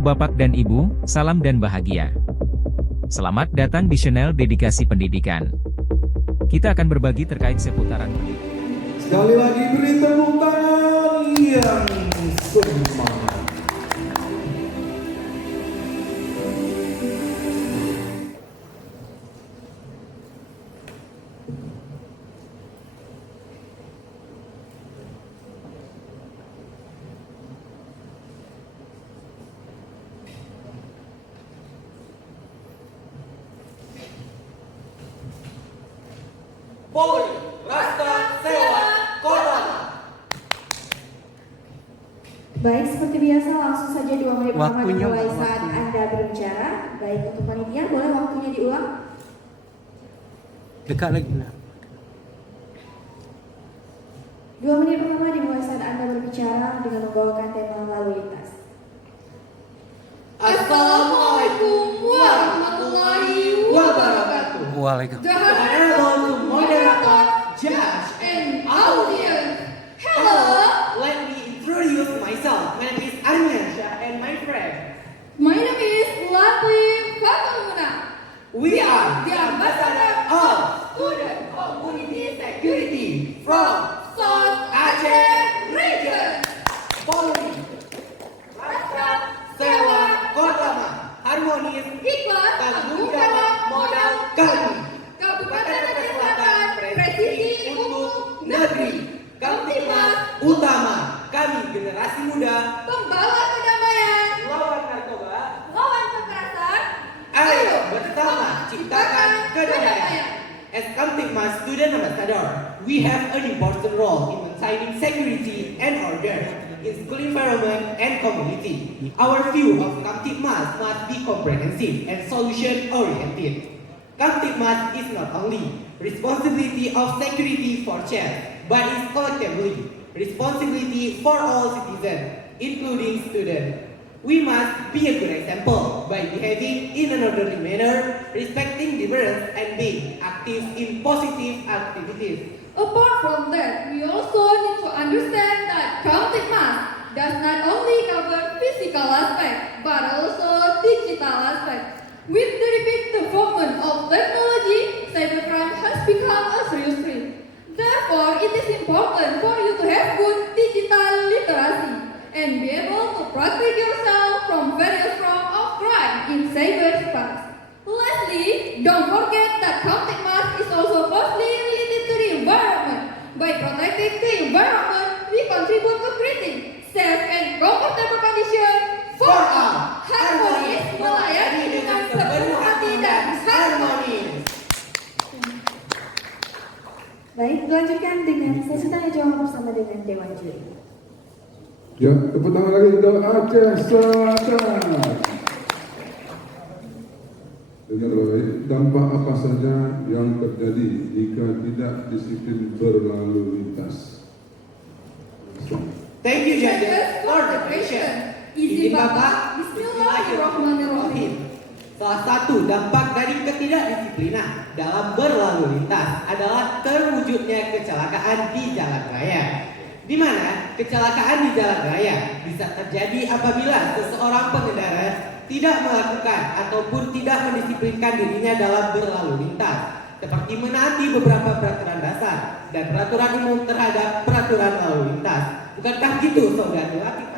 Halo Bapak dan Ibu, salam dan bahagia. Selamat datang di channel Dedikasi Pendidikan. Kita akan berbagi terkait seputaran pendidikan. Sekali lagi beri tepuk tangan yang semangat. Polri, Rasta, Sewa, Kota. Baik, seperti biasa langsung saja 2 menit pertama Waktunya, dimulai saat waktunya. Anda berbicara. Baik, untuk panitia boleh waktunya diulang. Dekat lagi lah. 2 menit pertama dimulai saat Anda berbicara dengan membawakan tema lalu lintas. Assalamualaikum warahmatullahi wabarakatuh. Waalaikumsalam. The honorable moderator, judge, and audience. Hello, let me introduce myself. My name is Armiansyah and my friend. My name is Latli Fatumuna. We are the ambassador of Student Community Security from South Aceh Region. Polri, Rasta, Sewa, Kota, harmonis, Ikhlas, tanggungjawab modal kami. Kabupaten Aceh Selatan, presisi untuk negeri. Kamtipmas utama, kami generasi muda pembawa kedamaian, lawan narkoba. lawan kekerasan. Ayo bersama ciptakan kedamaian. As Kamtipmas Student Ambassador, we have an important role in maintaining security and order in school environment and community. Our view of Kamtipmas must be comprehensive and solution-oriented. Kamtipmas is not only responsibility of security for child, but is collectively responsibility for all citizens, including students. We must be a good example by behaving in an orderly manner, respecting difference, and being active in positive activities. Apart from that, we also need to understand that Kamtipmas does not only cover physical aspect, but also digital aspect. With the rapid development of technology, cybercrime has become a serious threat. Therefore, it is important for you to have good digital literacy and be able to protect yourself from various forms of crime in cyberspace. Lastly, don't forget that Kamtipmas is also closely related to the environment. By protecting the environment, we contribute to creating safe and comfortable conditions for all. Harmonis melayani dengan sepenuh hati dan harmonis. Baik, dilanjutkan dengan sesi tanya jawab bersama dengan Dewan Juri. Ya, tepuk tangan lagi untuk Aceh Selatan. Dengar baik, dampak apa saja yang terjadi jika tidak disiplin berlalu lintas? Thank you, judges, for the question. Izin Bapak, Bismillahirrahmanirrahim. Salah satu dampak dari ketidakdisiplinan dalam berlalu lintas adalah terwujudnya kecelakaan di jalan raya. Di mana kecelakaan di jalan raya bisa terjadi apabila seseorang pengendara tidak melakukan ataupun tidak mendisiplinkan dirinya dalam berlalu lintas, seperti menaati beberapa peraturan dasar dan peraturan umum terhadap peraturan lalu lintas. Bukankah gitu, saudara Latif?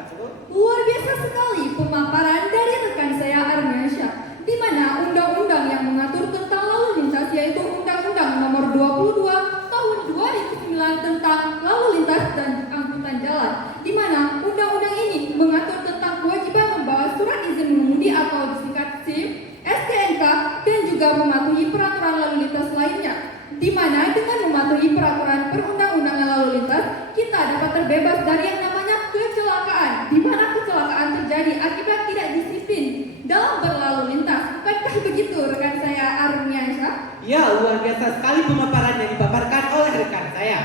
Luar biasa sekali pemaparan dari rekan saya Armiansyah, di mana undang-undang yang mengatur tentang lalu lintas yaitu Undang-Undang Nomor 22 Tahun 2009 tentang lalu lintas dan angkutan jalan, di mana undang-undang ini mengatur tentang kewajiban membawa surat izin mengemudi atau disingkat SIM, STNK, dan juga mematuhi peraturan lalu lintas lainnya. Di mana dengan mematuhi peraturan perundang-undangan lalu lintas, kita dapat terbebas dari yang namanya kecelakaan, di mana kecelakaan terjadi akibat tidak disiplin dalam berlalu lintas. Bukankah begitu rekan saya Armiansyah? Ya, luar biasa sekali pemaparan yang dipaparkan oleh rekan saya.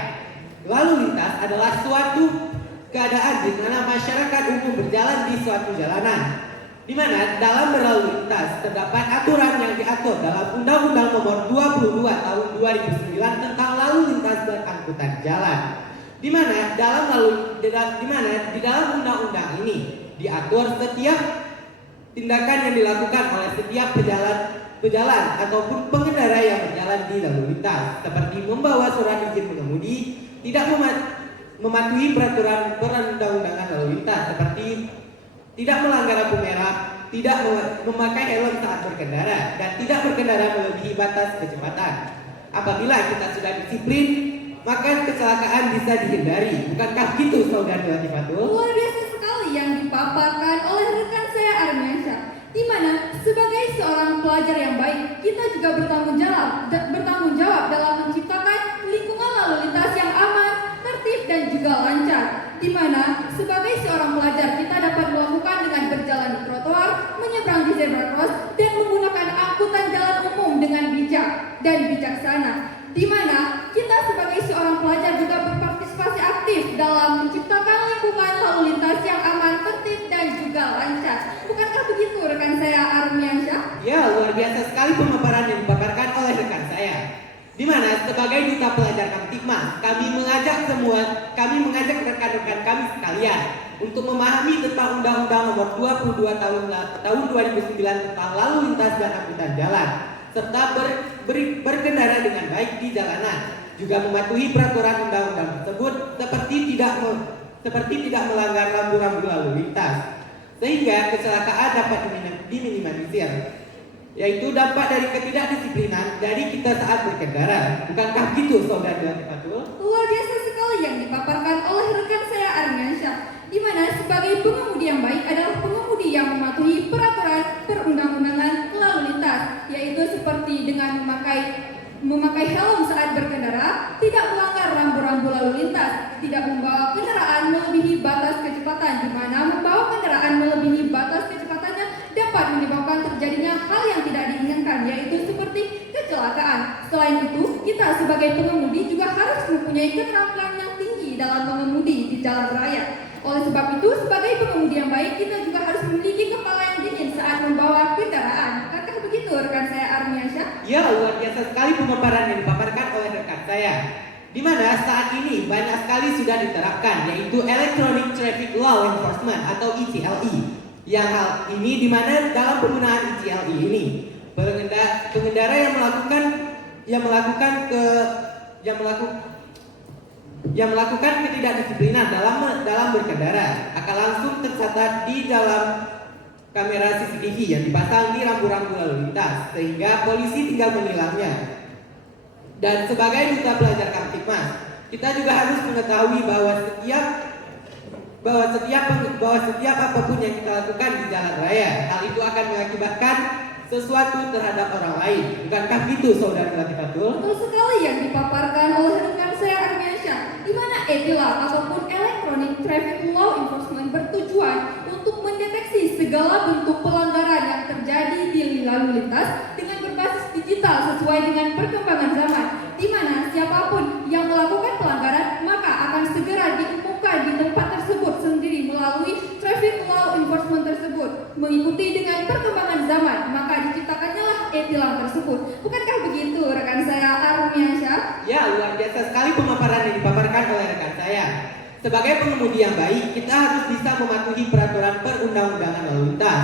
Lalu lintas adalah suatu keadaan di mana masyarakat umum berjalan di suatu jalanan, di mana dalam berlalu lintas terdapat aturan yang diatur dalam Undang-Undang Nomor 22 Tahun 2009 tentang lalu lintas dan angkutan jalan. Di mana di dalam undang-undang ini diatur setiap tindakan yang dilakukan oleh setiap pejalan ataupun pengendara yang berjalan di lalu lintas, seperti membawa surat izin mengemudi, tidak mematuhi peraturan perundang-undangan lalu lintas, seperti tidak melanggar lampu merah, tidak memakai helm saat berkendara, dan tidak berkendara melebihi batas kecepatan. Apabila kita sudah disiplin, maka kecelakaan bisa dihindari. Bukankah gitu, Saudara Latifatul? Luar biasa sekali yang dipaparkan oleh rekan saya Armiansyah, di mana sebagai seorang pelajar yang baik, kita juga bertanggung jawab dalam menciptakan lingkungan lalu lintas yang aman, tertib dan juga lancar. Di mana sebagai seorang pelajar kita dapat melakukan dengan berjalan di trotoar, menyeberang di zebra cross, dan menggunakan angkutan jalan umum dengan bijak dan bijaksana. Di mana kita sebagai seorang pelajar juga berpartisipasi aktif dalam menciptakan lingkungan lalu lintas yang aman, tertib dan juga lancar. Bukankah begitu rekan saya Armiansyah? Ya, luar biasa sekali pemaparan yang dipaparkan oleh rekan saya. Di mana sebagai duta pelajar Kamtibmas, kami mengajak rekan-rekan kami sekalian untuk memahami tentang Undang-Undang Nomor 22 tahun 2009 tentang lalu lintas dan angkutan jalan, serta berkendara dengan baik di jalanan, juga mematuhi peraturan undang-undang tersebut seperti tidak melanggar rambu-rambu lalu lintas, sehingga kecelakaan dapat diminimalisir, yaitu dampak dari ketidakdisiplinan dari kita saat berkendara. Bukankah gitu, Saudara Latifatul? Luar biasa sekali yang dipaparkan oleh rekan saya Armiansyah, di mana sebagai pengemudi yang baik adalah pengemudi yang mematuhi peraturan perundang-undangan lalu lintas, yaitu seperti dengan memakai helm saat berkendara, tidak melanggar rambu-rambu lalu lintas, tidak membawa kendaraan melebihi batas kecepatan, di mana membawa kendaraan melebihi batas kecepatannya dapat menyebabkan terjadinya hal yang tidak diinginkan, yaitu seperti kecelakaan. Selain itu, kita sebagai pengemudi juga harus mempunyai keterampilan yang tinggi dalam mengemudi di jalan raya. Oleh sebab itu, sebagai pengemudi yang baik, kita juga harus memiliki kepala yang dingin saat membawa kendaraan. Bukankah begitu, rekan saya Armiansyah? Ya, luar biasa sekali pemaparan yang dipaparkan oleh rekan saya. Di mana saat ini banyak sekali sudah diterapkan, yaitu Electronic Traffic Law Enforcement atau ETLE. Yang hal ini di mana dalam penggunaan ETLE ini, pengendara yang melakukan ketidakdisiplinan dalam berkendara akan langsung tercatat di dalam kamera CCTV yang dipasang di rambu-rambu lalu lintas, sehingga polisi tinggal menilangnya. Dan sebagai duta pelajar Kamtibmas, kita juga harus mengetahui bahwa setiap apapun yang kita lakukan di jalan raya, hal itu akan mengakibatkan sesuatu terhadap orang lain. Bukankah itu, Saudara Latifatul? Betul sekali yang dipaparkan oleh rekan saya Armiansyah, di mana ETLA ataupun Electronic Traffic Law Enforcement bertujuan untuk mendeteksi segala bentuk pelanggaran yang terjadi di lalu lintas dengan berbasis digital sesuai dengan perkembangan zaman, di mana siapapun yang melakukan pelanggaran maka akan segera diumumkan di tempat tersebut sendiri melalui Traffic Law Enforcement tersebut. Mengikuti dengan perkembangan zaman, maka diciptakannya lah e-tilang tersebut. Bukankah begitu, rekan saya Armiansyah? Ya, luar biasa sekali pemaparan yang dipaparkan oleh rekan saya. Sebagai pengemudi yang baik, kita harus bisa mematuhi peraturan perundang-undangan lalu lintas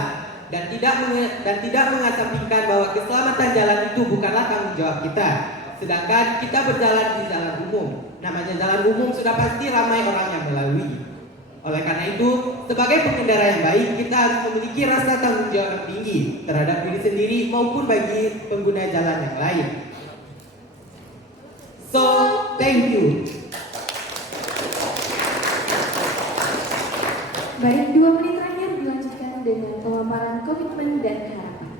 dan tidak mengesampingkan bahwa keselamatan jalan itu bukanlah tanggung jawab kita. Sedangkan kita berjalan di jalan umum. Namanya jalan umum sudah pasti ramai orang yang melalui. Oleh karena itu, sebagai pengendara yang baik, kita harus memiliki rasa tanggung jawab yang tinggi terhadap diri sendiri maupun bagi pengguna jalan yang lain. So, thank you. Baik, 2 menit terakhir dilanjutkan dengan pemaparan komitmen dan harapan.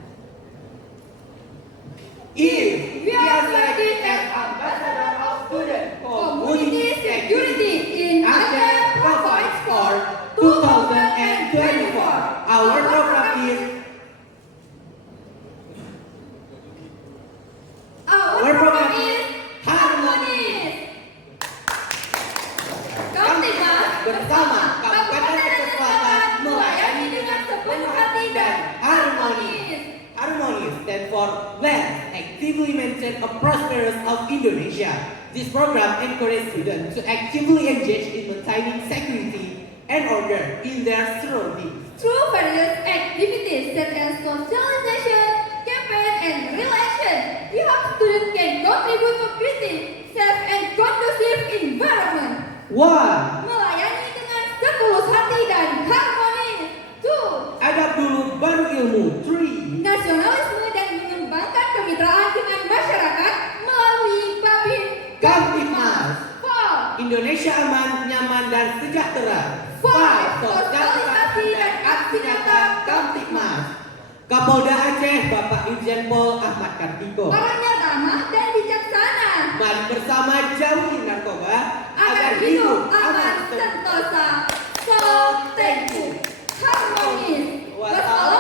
If we are selected as ambassador of student Community Security in Aceh provides for 2024, our program is Harmonis. Kamtibmas bersama Kabupaten Aceh Selatan melayani dengan sepenuh hati dan harmonis. Harmonis stand for Let's actively maintain a prosperous of Indonesia. This program encourages students to actively engage in maintaining security and order in their surroundings. through various activities such as socialization, campaign, and real action. We hope students can contribute to creative, safe, and conducive environment. 1. Melayani dengan setulus hati dan harmonis. 2. Adab dulu baru ilmu. 3. Nasionalisme dan mengembangkan kemitraan dengan masyarakat melalui Babin Kamtibmas. 4. Indonesia aman, nyaman, dan sejahtera. 5. Sosialisasi dan aksi nyata Kamtibmas. Kapolda Aceh Bapak Irjen Pol Ahmad Kartiko. Orangnya ramah dan bijaksana Mari bersama jauhi narkoba agar hidup aman sentosa. So thank you. Harmonis. Wassalamualaikum